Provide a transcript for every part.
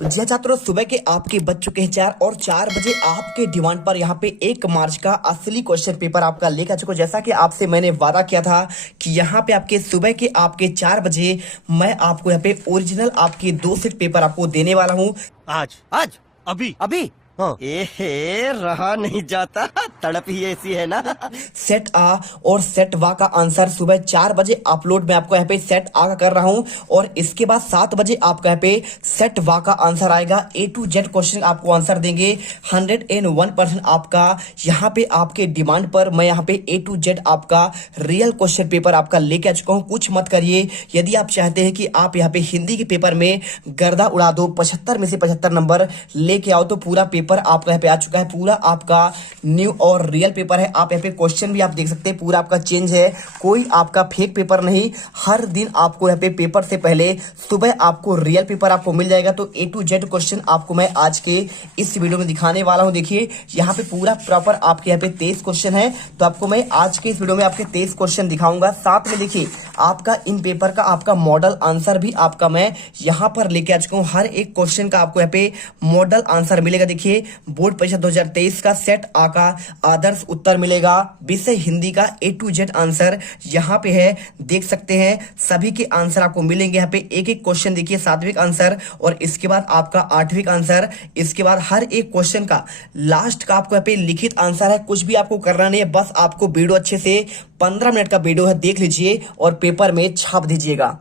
तो जी हाँ छात्रों, सुबह के आपके बज चुके हैं 4 और 4 बजे आपके डिमांड पर यहाँ पे 1 मार्च का असली क्वेश्चन पेपर आपका लेकर आ चुका हूं। जैसा कि आपसे मैंने वादा किया था कि यहाँ पे आपके सुबह के आपके 4 बजे मैं आपको यहाँ पे ओरिजिनल आपके 2 सेट पेपर आपको देने वाला हूँ। आज आज अभी अभी हाँ। एहे रहा नहीं जाता, तड़प ही ऐसी है ना। सेट आ और सेट वा का आंसर सुबह 4 बजे अपलोड मैं आपको यहाँ पे सेट आ का कर रहा हूँ और इसके बाद 7 बजे आपका यहाँ पे सेट वा का आंसर आएगा। A to Z क्वेश्चन आपको आंसर देंगे 101% आपका यहाँ पे आपके डिमांड पर मैं यहाँ पे A to Z आपका रियल क्वेश्चन पेपर आपका लेके आ चुका हूँ। कुछ मत करिए, यदि आप चाहते हैं कि आप यहाँ पे हिंदी के पेपर में गर्दा उड़ा दो, 75 में से 75 नंबर लेके आओ, तो पूरा पेपर आपका यहाँ पे आ चुका है। पूरा आपका न्यू और रियल पेपर है। आप यहाँ पे क्वेश्चन भी आप देख सकते हैं, पूरा आपका चेंज है, कोई आपका फेक पेपर नहीं। हर दिन आपको यहाँ पे पेपर से पहले सुबह आपको रियल पेपर आपको मिल जाएगा। तो A to Z क्वेश्चन आपको मैं आज के इस वीडियो में दिखाने वाला हूँ। देखिए यहाँ पे पूरा प्रॉपर आपके यहाँ पे 23 क्वेश्चन है, तो आपको मैं आज के इस वीडियो में आपके 23 क्वेश्चन दिखाऊंगा। साथ में देखिए आपका इन पेपर का आपका मॉडल आंसर भी आपका मैं यहाँ पर लेके आ चुका हूँ। हर एक क्वेश्चन का आपको यहाँ पे मॉडल आंसर मिलेगा। देखिए बोर्ड परीक्षा 2023 का सेट आ का आदर्श उत्तर मिलेगा। विषय हिंदी का A to Z आंसर यहाँ पे है, देख सकते हैं सभी के आंसर आपको मिलेंगे। यहाँ पे एक एक क्वेश्चन देखिए, सात्विक आंसर और इसके बाद आपका आठवीं आंसर, इसके बाद हर एक क्वेश्चन का लास्ट का आपको यहाँ पे लिखित आंसर है। कुछ भी आपको करना नहीं है, बस आपको वीडियो अच्छे से 15 मिनट का वीडियो है, देख लीजिए और पेपर में छाप दीजिएगा।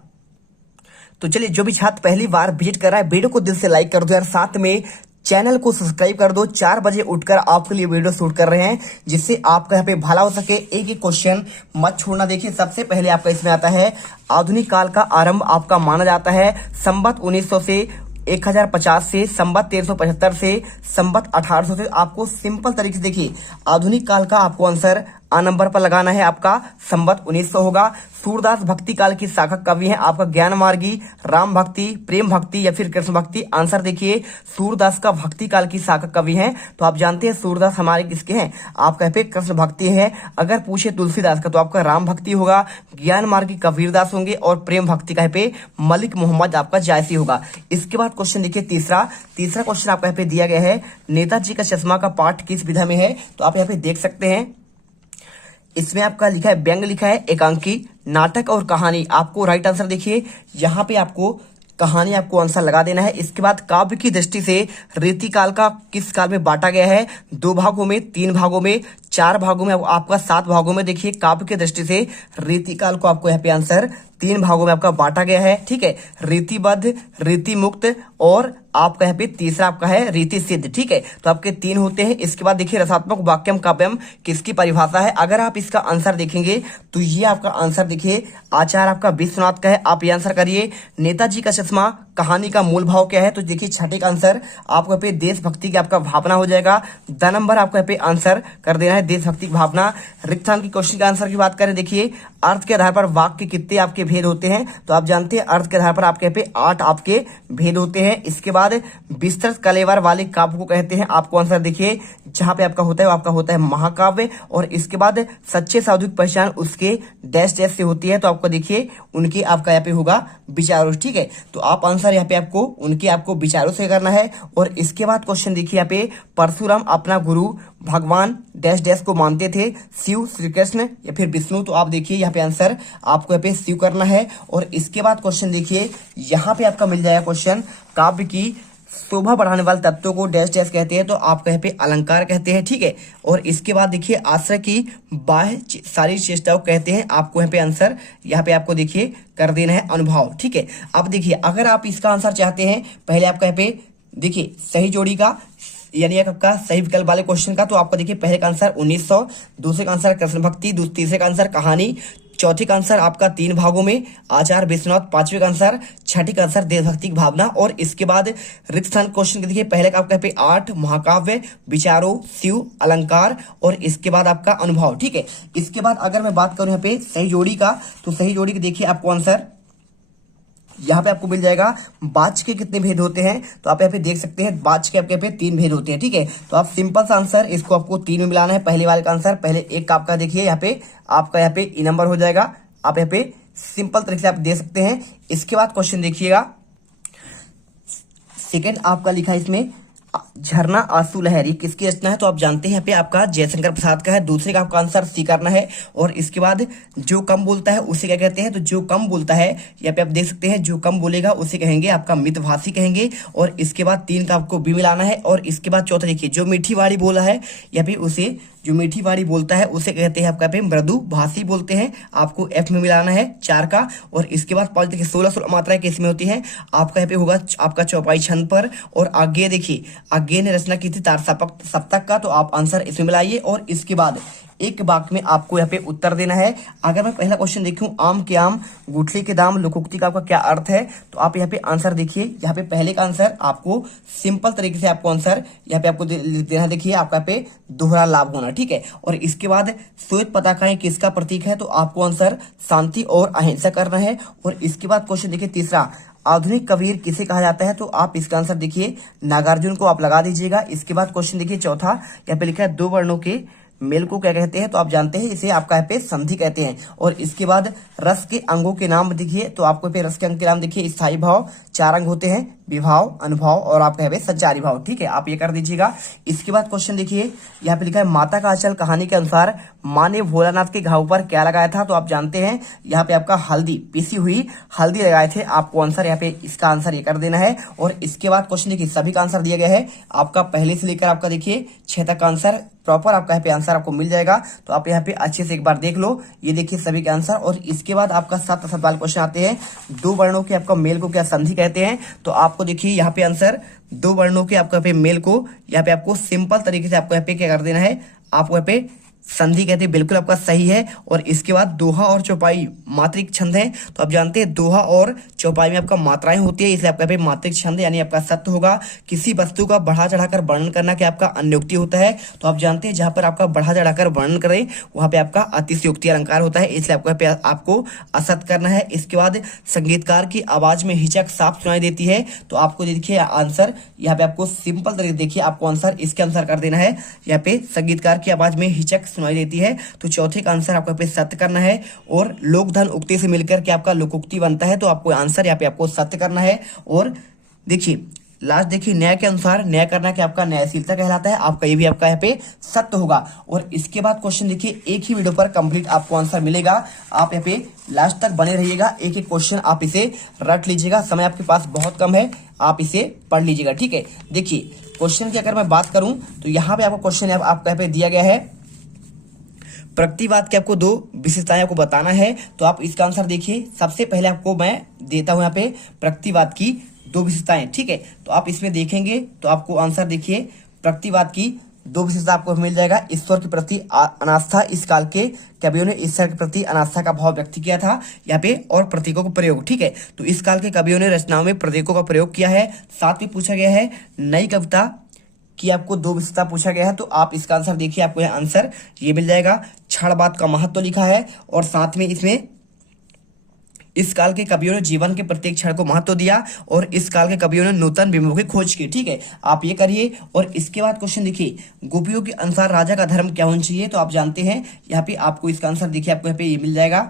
तो चलिए, जो भी छात्र पहली बार विजिट कर रहा है वीडियो को दिल से लाइक कर दो यार, साथ में चैनल को सब्सक्राइब कर दो। 4 बजे उठकर आपके लिए वीडियो शूट कर रहे हैं, जिससे आपका यहाँ पे भला हो सके। एक एक क्वेश्चन मत छोड़ना। देखिए सबसे पहले आपका इसमें आता है, आधुनिक काल का आरंभ आपका माना जाता है संवत 1900 से 1050 से, संवत 1375 से, संवत 1800 से। आपको सिंपल तरीके से देखिए आधुनिक काल का आपको आंसर आ नंबर पर लगाना है, आपका संवत 1900 होगा। सूरदास भक्ति काल की शाखा कवि है आपका ज्ञान मार्गी, राम भक्ति, प्रेम भक्ति या फिर कृष्ण भक्ति। आंसर देखिए सूरदास का भक्ति काल की शाखा कवि है, तो आप जानते हैं सूरदास हमारे किसके हैं, आपका यहाँ पे कृष्ण भक्ति है। अगर पूछे तुलसीदास का तो आपका राम भक्ति होगा, ज्ञान मार्गी कबीरदास होंगे और प्रेम भक्ति का यहाँ पे मलिक मोहम्मद आपका जायसी होगा। इसके बाद क्वेश्चन देखिए तीसरा क्वेश्चन आपका यहाँ पे दिया गया है, नेताजी का चश्मा का पाठ किस विधा में है, तो आप यहाँ पे देख सकते हैं इसमें आपका लिखा है व्यंग, लिखा है एकांकी, नाटक और कहानी। आपको राइट आंसर देखिए यहाँ पे आपको कहानी आपको आंसर लगा देना है। इसके बाद काव्य की दृष्टि से रीतिकाल का किस काल में बांटा गया है, 2 भागों में, 3 भागों में, 4 भागों में, आपका 7 भागों में। देखिए काव्य की दृष्टि से रीतिकाल को आपको यहाँ पे आंसर 3 भागों में आपका बांटा गया है, ठीक है। रीतिबद्ध, रीति मुक्त और आपका यहाँ पे तीसरा आपका है रीति सिद्ध, ठीक है। तो आपके 3 होते हैं। इसके बाद देखिए रसात्मक वाक्यम काव्यम किसकी परिभाषा है। अगर आप इसका आंसर देखेंगे तो ये आपका आंसर देखिए आचार्य आपका विश्वनाथ का है। आप ये आंसर करिए। नेताजी का चश्मा कहानी का मूल भाव क्या है, तो देखिए छठे का आंसर आपको यहाँ पे देशभक्ति की आपका भावना हो जाएगा। 2 नंबर आपको यहाँ पे आंसर कर देना है देशभक्ति की भावना। रिक्त स्थान की क्वेश्चन के आंसर की बात करें, देखिए अर्थ के आधार पर वाक्य कितने आपके भेद होते हैं, तो आप जानते हैं अर्थ के आधार पर आपके यहाँ पे 8 आपके भेद होते हैं। इसके बाद विस्तृत कलेवर वाले काव्य को कहते हैं। आपको आंसर देखिए जहां पे आपका होता है वो आपका होता है महाकाव्य। और इसके बाद सच्चे साधु की पहचान उसके डैश डैश से होती है, तो आपको देखिए उनके आपका यहाँ पे होगा विचारों, ठीक है। तो आप आंसर यहाँ पे आपको उनके आपको विचारों से करना है। और इसके बाद क्वेश्चन देखिए यहाँ पे, परशुराम अपना गुरु भगवान डैश डैश को मानते थे, शिव, श्री कृष्ण या फिर विष्णु। तो आप देखिए यहाँ पे आंसर आपको यहाँ पे शिव करना है। और इसके बाद क्वेश्चन देखिए यहाँ पे आपका मिल जाएगा क्वेश्चन, काव्य की शोभा बढ़ाने वाले तत्वों को डैश डैश कहते हैं, तो आपको यहाँ पे अलंकार कहते हैं, ठीक है। और इसके बाद देखिए आश्रय की बाह्य सारी चेष्टाओं कहते हैं। आपको यहाँ पे आंसर यहाँ पे आपको देखिए कर देना है अनुभव, ठीक है। अब देखिए अगर आप इसका आंसर चाहते हैं, पहले आपका यहाँ पे देखिए सही जोड़ी का यानी आपका सही विकल्प वाले क्वेश्चन का, तो आपको देखिए पहले का आंसर 1900, दूसरे का आंसर कृष्ण भक्ति, तीसरे का आंसर कहानी, चौथे का आंसर आपका 3 भागों में आचार्य विश्वनाथ, 5वें का आंसर, छठे का आंसर देशभक्ति की भावना। और इसके बाद रिक्त स्थान क्वेश्चन देखिए पहले का आपका पे 8 महाकाव्य, विचारों, शिव, अलंकार और इसके बाद आपका अनुभव, ठीक है। इसके बाद अगर मैं बात करूं यहाँ पे सही जोड़ी का, तो सही जोड़ी के देखिए आपको आंसर यहाँ पे आपको मिल जाएगा। बाच के कितने भेद होते हैं, तो आप यहाँ पे देख सकते हैं बाच के आपके पे 3 भेद होते हैं, ठीक है। तो आप सिंपल सा आंसर इसको आपको 3 में मिलाना है। पहले वाले का आंसर पहले एक का आपका देखिए यहाँ पे आपका यहाँ पे ई नंबर हो जाएगा। आप यहाँ पे सिंपल तरीके से आप दे सकते हैं। इसके बाद क्वेश्चन देखिएगा, सेकंड आपका लिखा है इसमें झरना आंसू लहरी, किसकी रचना है? तो आप जानते हैं यहाँ पे आपका जयशंकर प्रसाद का है। दूसरे का आपका आंसर सी करना है। और इसके बाद जो कम बोलता है उसे क्या कहते हैं? तो जो कम बोलता है यहाँ पे आप देख सकते हैं, जो कम बोलेगा उसे कहेंगे आपका मितभाषी कहेंगे। और इसके बाद 3 का आपको बी मिलाना है। और इसके बाद चौथा देखिए, जो मीठी वाणी बोला है यहाँ पे उसे, जो मीठी वाणी बोलता है उसे कहते हैं आपका पे मृदु भाषी बोलते हैं, आपको एफ में मिलाना है 4 का। और इसके बाद 5 देखिए 16 मात्राएं किस में होती है? आपका यहाँ पे होगा आपका चौपाई छंद पर। और आगे देखिए, आगे ने रचना की थी तार सप्तक का, तो आप आंसर इसमें मिलाइए। और इसके बाद एक वाक्य में आपको यहाँ पे उत्तर देना है। अगर मैं पहला क्वेश्चन देखूं, आम के आम गुठली के दाम लोकोक्ति का आपका क्या अर्थ है? तो आप यहाँ पे आंसर देखिए, यहाँ पे पहले का आंसर आपको सिंपल तरीके से आपको आंसर यहाँ पे आपको देना है। देखिए आपका यहाँ पे दोहरा लाभ होना, ठीक है। और इसके बाद श्वेत पताकाएं किसका प्रतीक है? तो आपको आंसर शांति और अहिंसा करना है। और इसके बाद क्वेश्चन देखिए तीसरा, आधुनिक कबीर किसे कहा जाता है? तो आप इसका आंसर देखिए नागार्जुन को आप लगा दीजिएगा। इसके बाद क्वेश्चन देखिए चौथा, यहाँ पे लिखा है 2 वर्णों के मेल को क्या कहते हैं? तो आप जानते हैं इसे आपका यहाँ पे संधि कहते हैं। और इसके बाद रस के अंगों के नाम देखिए, तो आपको पे रस के अंग के नाम देखिए, स्थायी भाव 4 अंग होते हैं, विभाव, अनुभव और आपका है संचारी भाव, ठीक है, आप ये कर दीजिएगा। इसके बाद क्वेश्चन देखिए, यहाँ पे लिखा है माता का आंचल कहानी के अनुसार माँ ने भोलानाथ के घाव पर क्या लगाया था? तो आप जानते हैं यहाँ पे आपका हल्दी, पीसी हुई हल्दी लगाए थे। आपको आंसर यहाँ पे इसका आंसर ये कर देना है। और इसके बाद क्वेश्चन देखिए, सभी का आंसर दिया गया है आपका पहले से लेकर आपका देखिए 6 तक का आंसर प्रॉपर आपका यहाँ पे आंसर आपको मिल जाएगा। तो आप यहाँ पे अच्छे से एक बार देख लो, ये देखिए सभी के आंसर। और इसके बाद आपका 7 सवाल क्वेश्चन आते हैं, 2 वर्णों के आपका मेल को क्या संधि कहते हैं? तो आपको देखिए यहाँ पे आंसर 2 वर्णों के आपका पे मेल को यहाँ पे आपको सिंपल तरीके से आपको यहाँ पे क्या कर देना है, आपको यहाँ पे संधि कहते हैं, बिल्कुल आपका सही है। और इसके बाद दोहा और चौपाई मात्रिक छंद है। तो आप जानते हैं दोहा और चौपाई में आपका मात्राएं होती है, इसलिए आपका पे मात्रिक छंद यानी आपका सत्य होगा। किसी वस्तु का बढ़ा चढ़ाकर वर्णन करना क्या आपका अन्योक्ति होता है? तो आप जानते हैं जहां पर आपका बढ़ा चढ़ाकर वर्णन करें वहां पे आपका अतिशयोक्ति अलंकार होता है, इसलिए आपको असत करना है। इसके बाद संगीतकार की आवाज में हिचक साफ सुनाई देती है। तो आपको देखिए आंसर यहाँ पे आपको सिंपल तरीके देखिए, आपको आंसर इसके अनुसार कर देना है। यहाँ पे संगीतकार की आवाज में हिचक सुनाई देती है, तो चौथे का आंसर आपको पे सत्य करना है। और लोक धन उक्ति से मिलकर के आपका लोकोक्ति बनता है, तो आपको आंसर यहाँ पे आपको सत्य करना है। और देखिए लास्ट देखिए, न्याय के अनुसार न्याय करना क्या आपका न्यायशीलता कहलाता है, आपका ये भी आपका यहाँ पे सत्य होगा। और इसके बाद क्वेश्चन देखिए, एक ही वीडियो पर कंप्लीट आपको आंसर मिलेगा, आप यहाँ पे लास्ट तक बने रहिएगा। एक एक क्वेश्चन आप इसे रट लीजिएगा, समय आपके पास बहुत कम है, आप इसे पढ़ लीजिएगा, ठीक है। देखिए क्वेश्चन की अगर मैं बात करूं तो यहाँ पे आपको क्वेश्चन आपका यहाँ पे दिया गया है, प्रकृतिवाद की आपको 2 विशेषताएं आपको बताना है। तो आप इसका आंसर देखिए, सबसे पहले आपको मैं देता हूं यहाँ पे प्रकृतिवाद की 2 विशेषताएं, ठीक है। तो आप इसमें देखेंगे तो आपको आंसर देखिए, प्रकृतिवाद की 2 विशेषता आपको मिल जाएगा। ईश्वर के प्रति अनास्था, इस काल के कवियों ने ईश्वर के प्रति अनास्था का भाव व्यक्त किया था यहाँ पे। और प्रतीकों का प्रयोग, ठीक है, तो इस काल के कवियों ने रचनाओं में प्रतीकों का प्रयोग किया है। साथ में पूछा गया है नई कविता कि आपको 2 विशेषता पूछा गया है, तो आप इसका आंसर देखिए, आपको यह आंसर ये मिल जाएगा। क्षणवाद का महत्व लिखा है, और साथ में इसमें इस काल के कवियों ने जीवन के प्रत्येक क्षण को महत्व दिया, और इस काल के कवियों ने नूतन बिंबों की खोज की, ठीक है, आप ये करिए। और इसके बाद क्वेश्चन देखिए, गोपियों के अनुसार राजा का धर्म क्या होना चाहिए? तो आप जानते हैं यहाँ पे आपको इसका आंसर देखिए, आपको यहाँ पे ये मिल जाएगा।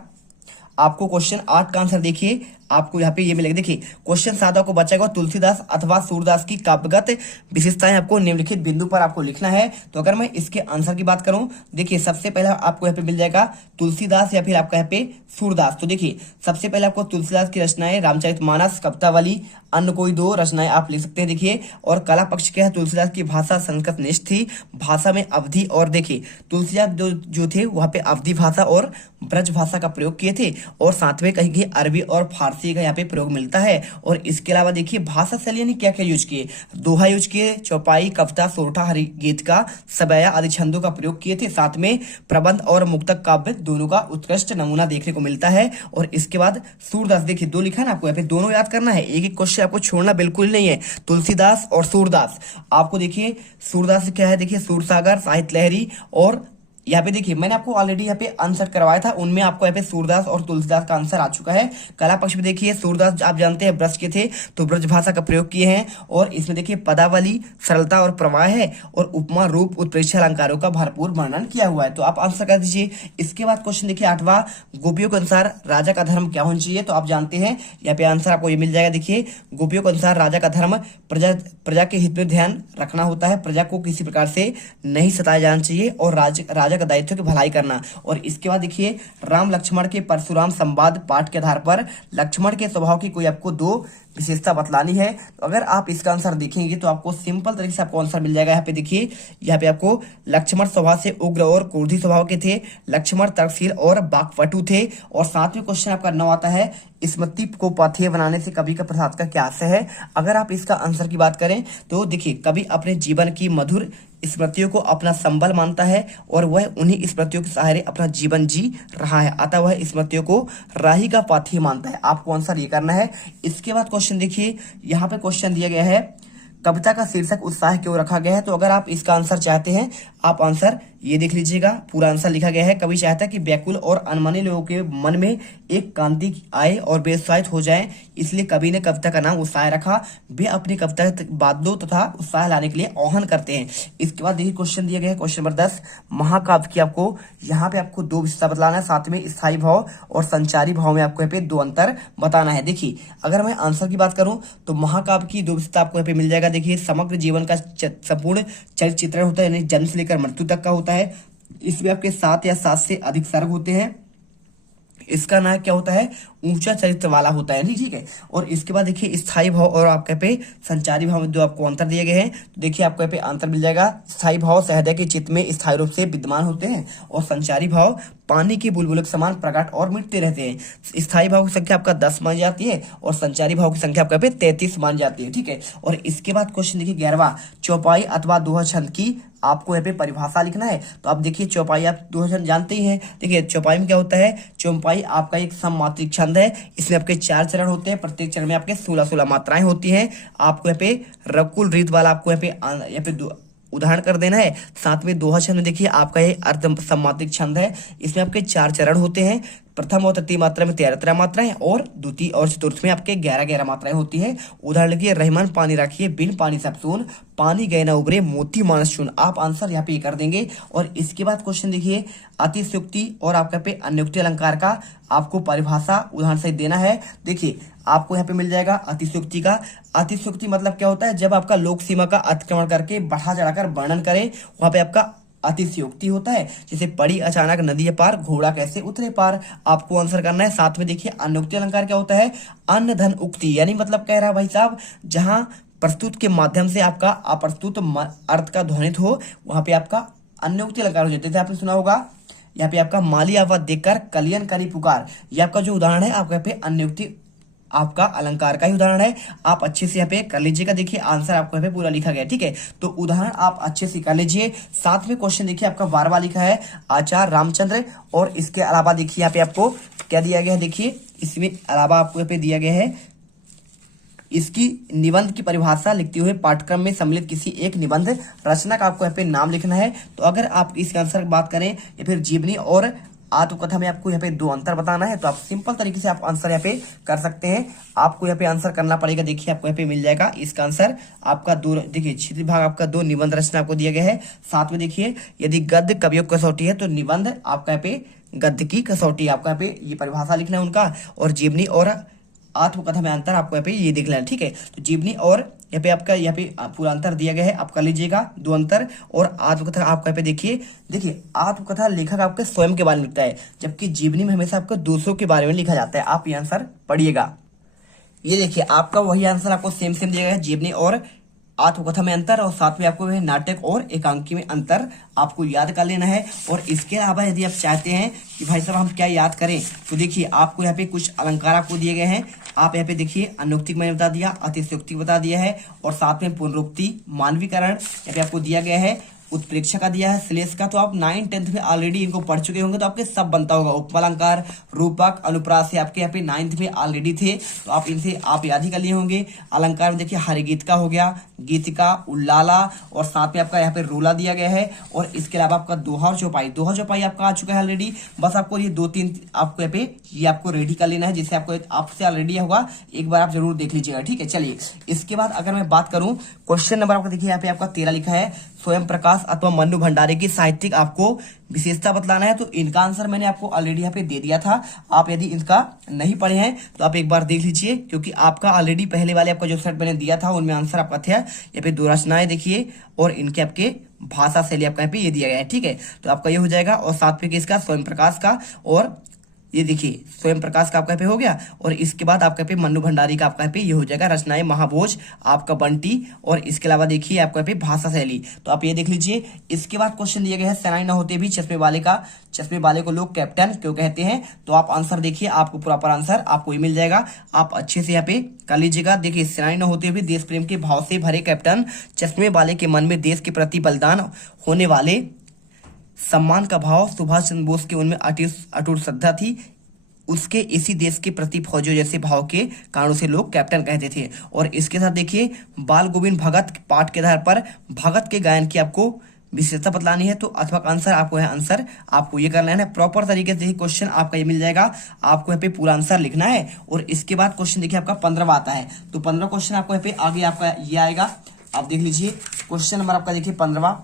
आपको क्वेश्चन 8 का आंसर देखिए, आपको यहाँ पे ये मिलेगा। देखिए क्वेश्चन 7 को बचेगा, तुलसीदास अथवा सूरदास की काव्यगत विशेषताएं आपको निम्नलिखित बिंदु पर आपको लिखना है। तो अगर मैं इसके आंसर की बात करूं, देखिए सबसे पहला आपको यहाँ पे मिल जाएगा तुलसीदास या फिर आपका यहाँ पे सूरदास। तो देखिए सबसे पहले आपको तुलसीदास की रचनाएं रामचरितमानस, कवितावली, अन्य कोई 2 रचनाएं आप लिख सकते हैं। देखिए और कला पक्ष क्या है, तुलसीदास की भाषा संस्कृत निष्ठ थी, भाषा में अवधि, और देखिए तुलसीदास जो थे वहां पे अवधि भाषा और ब्रज भाषा का प्रयोग किए थे, और साथ में कहीं अरबी और फारसी का यहाँ पे प्रयोग मिलता है। और इसके अलावा देखिए भाषा शैली ने क्या क्या यूज किए, दोहा यूज किए, चौपाई, कविता, सोरठा, हरि गीत का, सबया आदि छंदों का प्रयोग किए थे। साथ में प्रबंध और मुक्तक काव्य दोनों का उत्कृष्ट नमूना देखने को मिलता है। और इसके बाद सूरदास, देखिए 2 लिखा है ना, आपको यहाँ पे दोनों याद करना है, एक एक क्वेश्चन आपको छोड़ना बिल्कुल नहीं है। तुलसीदास और सूरदास, आपको देखिए सूरदास क्या है, देखिए सूरसागर, साहित्य लहरी और यहाँ पे देखिए मैंने आपको ऑलरेडी यहाँ पे आंसर करवाया था, उनमें आपको यहाँ पे सूरदास और तुलसीदास का आंसर आ चुका है। कला पक्ष में देखिए सूरदास आप जानते हैं ब्रज के थे, तो ब्रज भाषा का प्रयोग किए हैं। और इसमें देखिए पदावली, सरलता और प्रवाह है, और उपमा, रूप, उत्प्रेक्षा, अलंकारों का भरपूर वर्णन किया हुआ है। तो आप आंसर कर दीजिए। इसके बाद क्वेश्चन देखिए 8वां, गोपियों के अनुसार राजा का धर्म क्या होना चाहिए। तो आप जानते हैं यहाँ पे आंसर आपको ये मिल जाएगा। देखिए गोपियों के अनुसार राजा का धर्म प्रजा के हित में ध्यान रखना होता है, प्रजा को किसी प्रकार से नहीं सताया जाना चाहिए, और राजा का दायित्व की भलाई करना। और इसके बाद देखिए राम लक्ष्मण के परशुराम संवाद पाठ के आधार पर लक्ष्मण के स्वभाव की कोई आपको 2 विशेषता बतलानी है। तो अगर आप इसका आंसर देखेंगे तो आपको सिंपल तरीके से आपको आंसर मिल जाएगा। यहाँ पे देखिए, यहाँ पे आपको लक्ष्मण स्वभाव से उग्र और क्रोधी स्वभाव के थे, लक्ष्मण तर्कशील और वाक्पटु थे। और 7वें क्वेश्चन आपका 9 आता है, स्मृति को पाथेय बनाने से कवि का प्रसाद का क्या आशय है। अगर आप इसका आंसर की बात करें तो देखिए कवि अपने जीवन की मधुर स्मृतियों को अपना संबल मानता है, और वह उन्हीं स्मृतियों के सहारे अपना जीवन जी रहा है, अतः वह स्मृतियों को राही का पाथेय मानता है। आपको आंसर ये करना है। इसके बाद क्वेश्चन देखिए, यहाँ पे क्वेश्चन दिया गया है, कविता का शीर्षक उत्साह क्यों रखा गया है। तो अगर आप इसका आंसर चाहते हैं, आप आंसर ये देख लीजिएगा, पूरा आंसर लिखा गया है। कवि चाहता है कि व्याकुल और अनमने लोगों के मन में एक क्रांति आए और वे उत्साहित हो जाएं, इसलिए कवि ने कविता का नाम उत्साह रखा। वे अपनी कविता बादलों तथा उत्साह लाने के लिए आह्वान करते हैं। इसके बाद देखिए क्वेश्चन दिया गया है, क्वेश्चन नंबर 10, महाकाव्य की आपको यहाँ पे आपको 2 विशेषता बतलाना है, साथ में स्थायी भाव और संचारी भाव में आपको यहाँ पे 2 अंतर बताना है। देखिए अगर मैं आंसर की बात करूं तो महाकाव्य की 2 विशेषता आपको यहाँ पे मिल जाएगा। देखिए समग्र जीवन का संपूर्ण चरित्र चित्रण होता है, यानी जन्म से लेकर मृत्यु तक का होता है। इसमें आपके 7 या 7 से अधिक सर्ग होते हैं। इसका नाम क्या होता है, ऊंचा चरित्र वाला होता है, ठीक है। और इसके बाद देखिए स्थायी भाव और आपके पे संचारी भाव में 2 आपको अंतर दिए गए हैं। तो देखिए आपको यहाँ पे अंतर मिल जाएगा। स्थायी भाव सहृदय के चित्त में स्थायी रूप से विद्यमान होते हैं, और संचारी भाव पानी की बुलबुल के समान प्रकट और मिटते रहते हैं। स्थायी भाव की संख्या आपका 10 मान जाती है, और संचारी भाव की संख्या आपका पे 33 मान जाती है, ठीक है। और इसके बाद क्वेश्चन देखिए 11वां, चौपाई अथवा दोहा छंद की आपको यहाँ पे परिभाषा लिखना है। तो आप देखिए चौपाई आप दोहा छंद जानते ही हैं। देखिए चौपाई में क्या होता है, चौपाई आपका एक सममात्रिक छंद है। इसमें आपके 4 चरण होते हैं, प्रत्येक चरण में आपके 16-16 मात्राएं होती हैं। आपको यहाँ पे रकुल रीत वाला आपको यहाँ पे उदाहरण कर देना है। साथ में दोहा छंद में देखिए आपका ये अर्ध सम्मात्रिक छंद है। इसमें आपके 4 चरण होते हैं। प्रथम और तृतीय मात्रा में 13 मात्राएं, और द्वितीय और चतुर्थ में आपके 11 मात्राएं होती है। उदाहरण लिखिए, रहमान पानी राखिए, बिन पानी सब सून, पानी गए न उबरे, मोती मानस चून। आप आंसर यहाँ पे कर देंगे। और इसके बाद क्वेश्चन देखिए, अतिशयोक्ति और आपका पे अन्योक्ति अलंकार का आपको परिभाषा उदाहरण से देना है। देखिए आपको यहाँ पे मिल जाएगा अतिशयोक्ति का। अतिशयोक्ति मतलब क्या होता है, जब आपका लोक सीमा का अतिक्रमण करके बढ़ा चढ़ाकर वर्णन करे, वहां पे आपका अतिशयोक्ति होता है। जैसे पड़ी अचानक नदी पार, घोड़ा कैसे उतरे पार। आपको आंसर करना है। साथ में देखिए अन्योक्ति अलंकार क्या होता है, अन्न धन उक्ति, यानी मतलब कह रहा है भाई साहब, जहां प्रस्तुत के माध्यम से आपका अप्रस्तुत अर्थ का ध्वनित हो, वहां पे आपका अन्योक्ति अलंकार हो जाते थे। आपने सुना होगा यहाँ पे आपका माली आवाज देखकर कलियन करी पुकार, ये आपका जो उदाहरण है आपका यहाँ पे अन्योक्ति आपका अलंकार का ही उदाहरण है। आप अच्छे से यहाँ पे कर लीजिएगा। देखिए आंसर आपको यहाँ पे पूरा लिखा गया है, ठीक है। तो उदाहरण आप अच्छे से कर लीजिए। साथ में क्वेश्चन देखिए आपका 12वां लिखा है, आचार्य रामचंद्र। और इसके अलावा देखिए यहाँ पे आपको क्या दिया गया है, देखिए इसमें अलावा आपको यहाँ पे दिया गया है, इसकी निबंध की परिभाषा लिखते हुए पाठ्यक्रम में सम्मिलित किसी एक निबंध रचना का आपको यहाँ पे नाम लिखना है। तो अगर आप इसके आंसर की बात करें, या फिर जीवनी और आत्मकथा में आपको यहाँ पे 2 अंतर बताना है। तो आप सिंपल तरीके से आप आंसर यहाँ पे कर सकते हैं। आपको यहाँ पे आंसर करना पड़ेगा। देखिए आपको यहाँ पे मिल जाएगा इसका आंसर आपका 2, देखिए क्षेत्रीय भाग आपका 2 निबंध रचना आपको दिया गया है। साथ में देखिए यदि गद्य कवियों की कसौटी है तो निबंध आपका यहाँ पे गद्य की कसौटी, आपका यहाँ पे ये परिभाषा लिखना है उनका। और जीवनी और आत्मकथा में अंतर आपको यहाँ पे ये देख लेना, ठीक है। तो जीवनी और यहाँ पे आपका यहाँ पे पूरा अंतर दिया गया है, आप कर लीजिएगा 2 अंतर। और आत्मकथा आपका यहाँ पे देखिए आत्मकथा लेखक आपके स्वयं के बारे में लिखता है, जबकि जीवनी में हमेशा आपको दूसरों के बारे में लिखा जाता है। आप ये आंसर पढ़िएगा। ये देखिए आपका वही आंसर आपको सेम दिया गया है, जीवनी और आत्मकथा में अंतर, और साथ में आपको नाटक और एकांकी में अंतर आपको याद कर लेना है। और इसके अलावा यदि आप चाहते हैं कि भाई साहब हम क्या याद करें, तो देखिए आपको यहाँ पे कुछ अलंकार आपको दिए गए हैं। आप यहाँ पे देखिए अनुक्ति मैंने बता दिया, अतिशयोक्ति बता दिया है, और साथ में पुनरुक्ति, मानवीकरण यहाँ पे आपको दिया गया है। उत्प्रेक्षा का दिया है, श्लेष का तो आप 9th में ऑलरेडी इनको पढ़ चुके होंगे, तो आपके सब बनता होगा। उपमालंकार, रूपक, अनुप्रास से आपके यहाँ पे 9th में ऑलरेडी थे, तो आप इनसे आप याद ही कर लिए होंगे। अलंकार में देखिए हरिगीतिका हो गया, गीतिका, उल्लाला, और साथ में आपका यहाँ पे रोला दिया गया है। और इसके अलावा आपका दोहा और चौपाई, दोहा चौपाई आपका आ चुका है ऑलरेडी। बस आपको ये 2-3 आपको यहाँ पे ये आपको रेडी कर लेना है, जिससे आपको आपसे ऑलरेडी होगा, एक बार आप जरूर देख लीजिएगा, ठीक है। चलिए इसके बाद अगर मैं बात करूं, क्वेश्चन नंबर आपका देखिए यहाँ पे आपका 13 लिखा है, स्वयं प्रकाश अथवा मन्नू भंडारी की साहित्यिक आपको विशेषता बतलाना है। तो इनका आंसर मैंने आपको ऑलरेडी यहाँ पे दे दिया था। आप यदि इनका नहीं पढ़े हैं तो आप एक बार देख लीजिए, क्योंकि आपका ऑलरेडी पहले वाले आपका जो सेट मैंने दिया था उनमें आंसर आपका था। यहाँ पे 2 रचनाएं देखिए, और इनके आपके भाषा शैली आपका यहाँ पे ये दिया गया है, ठीक है। तो आपका ये हो जाएगा, और साथ में किसका, स्वयं प्रकाश का, और ये देखिए स्वयं प्रकाश का आपका पे हो गया। और इसके बाद आपका पे मन्नू भंडारी का आपका पे ये हो जाएगा, रचनाएं महाभोज, आपका बंटी, और इसके अलावा देखिए आपका पे भाषा शैली। तो आप ये देख लीजिए। इसके बाद क्वेश्चन दिया गया है, सेनाई न होते भी चश्मे वाले को लोग कैप्टन क्यों कहते हैं। तो आप आंसर देखिए, आपको प्रॉपर आंसर आपको ही मिल जाएगा, आप अच्छे से यहाँ पे कर लीजिएगा। देखिए सेनाई न होते भी देश प्रेम के भाव से भरे कैप्टन चश्मे वाले के मन में देश के प्रति बलिदान होने वाले सम्मान का भाव, सुभाष चंद्र बोस के उनमें अटूट श्रद्धा थी, उसके इसी देश के प्रति फौजियों जैसे भाव के कारणों से लोग कैप्टन कहते थे। और इसके साथ देखिए बाल गोविंद भगत पाठ के आधार पर भगत के गायन की आपको विशेषता बतलानी है। तो अथवा का आंसर आपको है, आंसर आपको ये करना है प्रॉपर तरीके से। क्वेश्चन आपका ये मिल जाएगा, आपको यहाँ पे पूरा आंसर लिखना है। और इसके बाद क्वेश्चन देखिए आपका 15वां आता है, तो 15वां क्वेश्चन आपको यहाँ पे आगे आपका ये आएगा, आप देख लीजिए। क्वेश्चन नंबर आपका देखिए 15वां,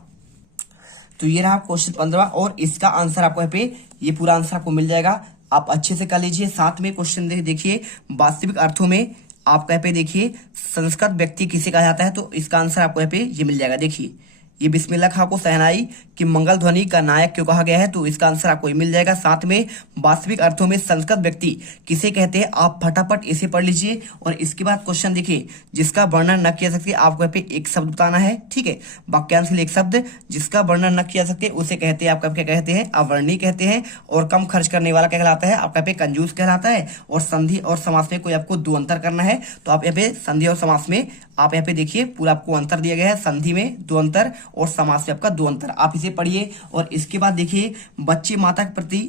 तो ये रहा क्वेश्चन 15वां, और इसका आंसर आपको यहाँ पे ये पूरा आंसर आपको मिल जाएगा, आप अच्छे से कर लीजिए। साथ में क्वेश्चन देखिए वास्तविक अर्थों में आपका यहाँ पे देखिए संस्कृत व्यक्ति किसे कहा जाता है। तो इसका आंसर आपको यहाँ पे ये मिल जाएगा। देखिए ये बिस्मिल्लाह खां को शहनाई की मंगल ध्वनि का नायक क्यों कहा गया है। तो इसका आंसर आपको ये मिल जाएगा। साथ में वास्तविक अर्थों में संस्कृत व्यक्ति किसे कहते हैं, आप फटाफट इसे पढ़ लीजिए। और इसके बाद क्वेश्चन देखिए, जिसका वर्णन न किया सकते, आपको यहाँ पे एक शब्द बताना है, ठीक है। वाक्यांश के लिए एक शब्द, जिसका वर्णन न किया सकते उसे कहते हैं, आपका क्या कहते हैं, अवर्णीय कहते हैं। और कम खर्च करने वाला क्या कहलाता है, आपका पे कंजूस कहलाता है। और संधि और समास में कोई आपको 2 अंतर करना है, तो आप यहाँ पे संधि और समास में आप यहाँ पे देखिए पूरा आपको अंतर दिया गया है, संधि में 2 अंतर और समास में आपका 2 अंतर, आप इसे पढ़िए। और इसके बाद देखिए बच्चे माता के प्रति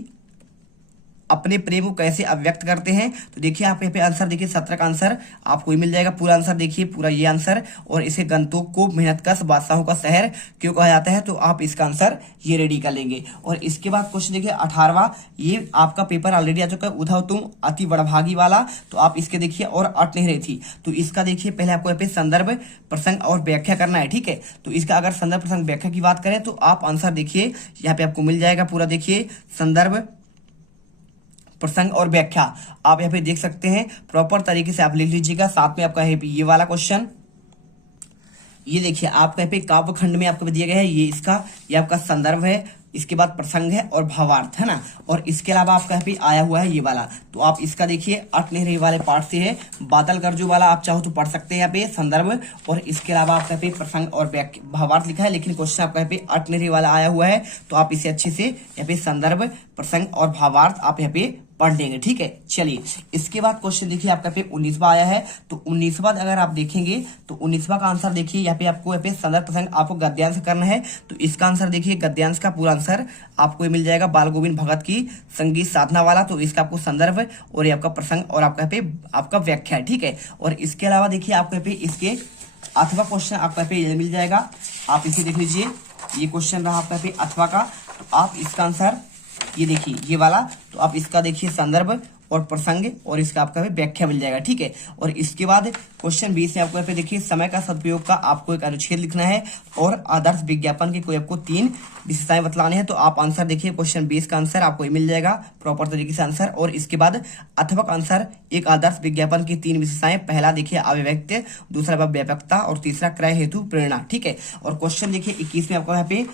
अपने प्रेम को कैसे अभिव्यक्त करते हैं। तो देखिए आप यहाँ पे आंसर देखिए 17 का आंसर आपको ही मिल जाएगा, पूरा आंसर देखिए, पूरा ये आंसर। और इसे गंतोक को मेहनतकश बादशाहों का शहर क्यों कहा जाता है, तो आप इसका आंसर ये रेडी कर लेंगे। और इसके बाद क्वेश्चन देखिए 18वां, ये आपका पेपर ऑलरेडी आ चुका है, उद्धव तुम अति बड़भागी वाला। तो आप इसके देखिए और अट नहीं रही थी, तो इसका देखिए पहले आपको यहाँ पे संदर्भ, प्रसंग और व्याख्या करना है, ठीक है। तो इसका अगर संदर्भ, प्रसंग, व्याख्या की बात करें तो आप आंसर देखिए यहाँ पे आपको मिल जाएगा पूरा। देखिए संदर्भ, प्रसंग और व्याख्या आप यहाँ पे देख सकते हैं, प्रॉपर तरीके से आप लिख लीजिएगा। साथ में आपका है ये वाला क्वेश्चन, ये देखिए आपका यहाँ पे काव्य खंड में आपको दिया गया है, ये आपका संदर्भ है, इसके बाद प्रसंग है और भावार्थ है ना। और इसके अलावा आपका यहाँ पे आया हुआ है ये वाला, तो आप इसका देखिए अट नहीं रही वाले पार्ट से है, बादल गरजू वाला आप चाहो तो पढ़ सकते हैं यहाँ पे संदर्भ। और इसके अलावा आपका यहाँ पे प्रसंग और भावार्थ लिखा है, लेकिन क्वेश्चन आपका यहाँ पे अट नहीं रही वाला आया हुआ है, तो आप इसे अच्छे से यहाँ पे संदर्भ, प्रसंग और भावार्थ आप यहाँ पे पढ़ लेंगे, ठीक है। चलिए इसके बाद क्वेश्चन देखिए आपका पे 19वां आया है, तो 19वां अगर आप देखेंगे तो 19वां का आंसर देखिए यहाँ पे आपको यहाँ पे संदर्भ, प्रसंग आपको गद्यांश करना है। तो इसका आंसर देखिए गद्यांश का पूरा आंसर आपको मिल जाएगा, बाल गोविंद भगत की संगीत साधना वाला। तो इसका आपको संदर्भ और ये आपका प्रसंग और आपका यहाँ पे आपका व्याख्या है, ठीक है। और इसके अलावा देखिए आपको यहाँ पे इसके 8वां क्वेश्चन आपको यहाँ पे मिल जाएगा, आप इसे देख लीजिए। ये क्वेश्चन रहा आपका यहाँ पे 8वां का, तो आप इसका आंसर ये देखिए ये वाला, तो आप इसका देखिए संदर्भ और प्रसंग और इसका आपका व्याख्या मिल जाएगा, ठीक है। और इसके बाद क्वेश्चन 20 में आपको यहाँ पे देखिए समय का सदुपयोग का आपको एक अनुच्छेद लिखना है और आदर्श विज्ञापन की कोई आपको 3 विशेषताएं बतलाने हैं। तो आप आंसर देखिए क्वेश्चन 20 का आंसर आपको मिल जाएगा प्रॉपर तरीके से आंसर। और इसके बाद अथवा का आंसर, एक आदर्श विज्ञापन की 3 विशेषताएं, पहला देखिए अभिव्यक्ति, दूसरा व्यापकता और तीसरा क्रय हेतु प्रेरणा, ठीक है। और क्वेश्चन देखिए 21 में आपको यहाँ पे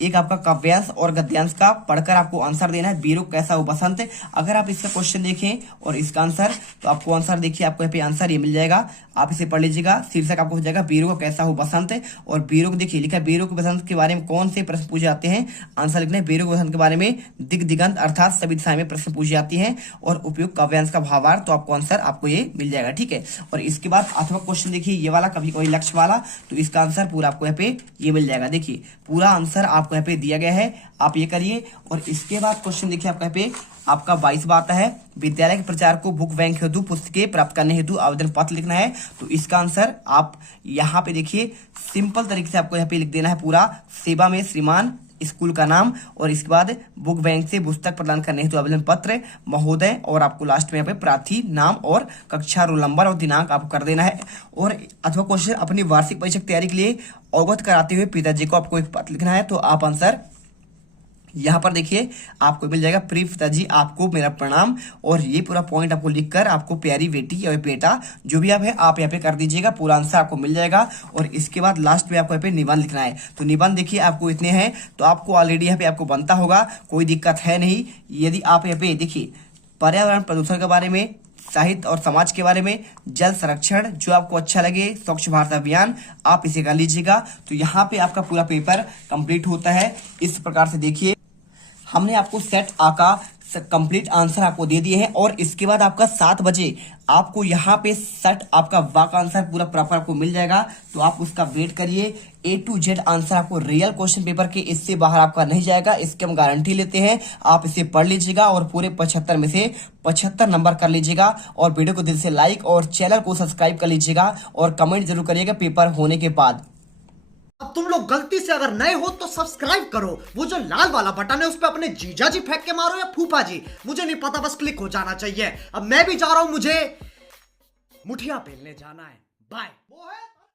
एक आपका काव्यांश और गद्यांश का पढ़कर आपको आंसर देना है। बीरो कैसा हो बसंत। अगर आप इसका क्वेश्चन देखें और इसका आंसर, तो आपको आंसर देखिए, आपको यहाँ पे आंसर ये मिल जाएगा। आप इसे पढ़ लीजिएगा। शीर्षक आपको हो जाएगा बीरो को कैसा हो बसंत। और बीरो को देखिए लिखा है, बीरो को बसंत के बारे में कौन से प्रश्न पूछे जाते हैं। आंसर लिखना है, बीरो को बसंत के बारे में दिग दिगंत अर्थात सभी दिशाएं में प्रश्न पूछे जाती हैं। और उपयुक्त काव्यांश का भावार्थ, तो आपको आंसर आपको ये मिल जाएगा। ठीक है। और इसके बाद अथवा क्वेश्चन देखिए ये वाला, कभी कोई लक्ष्य वाला, तो इसका आंसर पूरा आपको यहाँ पे ये मिल जाएगा। देखिए पूरा आंसर आपको यहाँ पे दिया गया है, आप ये करिए। और इसके बाद क्वेश्चन देखिए आपका यहाँ पे आपका 22 आता है, विद्यालय के प्रचार को बुक बैंक हेतु पुस्तकें प्राप्त करने हेतु आवेदन पत्र लिखना है। तो इसका आंसर आप यहाँ पे देखिए सिंपल तरीके से आपको यहाँ पे लिख देना है पूरा, सेवा में श्रीमान स्कूल का नाम, और इसके बाद बुक बैंक से पुस्तक प्रदान करने हेतु आवेदन पत्र महोदय, और आपको लास्ट में यहाँ पे प्रार्थी नाम और कक्षा रोल नंबर और दिनांक आपको कर देना है। और अथवा क्वेश्चन अपनी वार्षिक परीक्षा की तैयारी के लिए अवगत कराते हुए पिताजी को आपको एक पत्र लिखना है। तो आप आंसर यहाँ पर देखिए आपको मिल जाएगा, प्रिय पिताजी आपको मेरा प्रणाम। और ये पूरा पॉइंट आपको लिखकर आपको प्यारी बेटी या बेटा जो भी आप है आप यहाँ पे कर दीजिएगा, पूरा आंसर आपको मिल जाएगा। और इसके बाद लास्ट में आपको यहाँ पे निबंध लिखना है। तो निबंध देखिए आपको इतने हैं, तो आपको ऑलरेडी यहाँ पे आपको बनता होगा, कोई दिक्कत है नहीं। यदि आप यहाँ पे देखिए पर्यावरण प्रदूषण के बारे में, साहित्य और समाज के बारे में, जल संरक्षण जो आपको अच्छा लगे, स्वच्छ भारत अभियान, आप इसे कर लीजिएगा। तो यहाँ पे आपका पूरा पेपर कंप्लीट होता है। इस प्रकार से देखिए हमने आपको सेट आ का कंप्लीट आंसर आपको दे दिए हैं। और इसके बाद आपका 7 बजे आपको यहाँ पे सेट आपका वा का आंसर पूरा प्रॉपर आपको मिल जाएगा। तो आप उसका वेट करिए। A to Z आंसर आपको रियल क्वेश्चन पेपर के इससे बाहर आपका नहीं जाएगा, इसकी हम गारंटी लेते हैं। आप इसे पढ़ लीजिएगा और पूरे 75 में से 75 नंबर कर लीजिएगा। और वीडियो को दिल से लाइक और चैनल को सब्सक्राइब कर लीजिएगा और कमेंट जरूर करिएगा पेपर होने के बाद। अब तुम लोग गलती से अगर नए हो तो सब्सक्राइब करो, वो जो लाल वाला बटन है उस पर अपने जीजा जी फेंक के मारो या फूफा जी, मुझे नहीं पता, बस क्लिक हो जाना चाहिए। अब मैं भी जा रहा हूं, मुझे मुठिया पेलने जाना है। बाय। वो है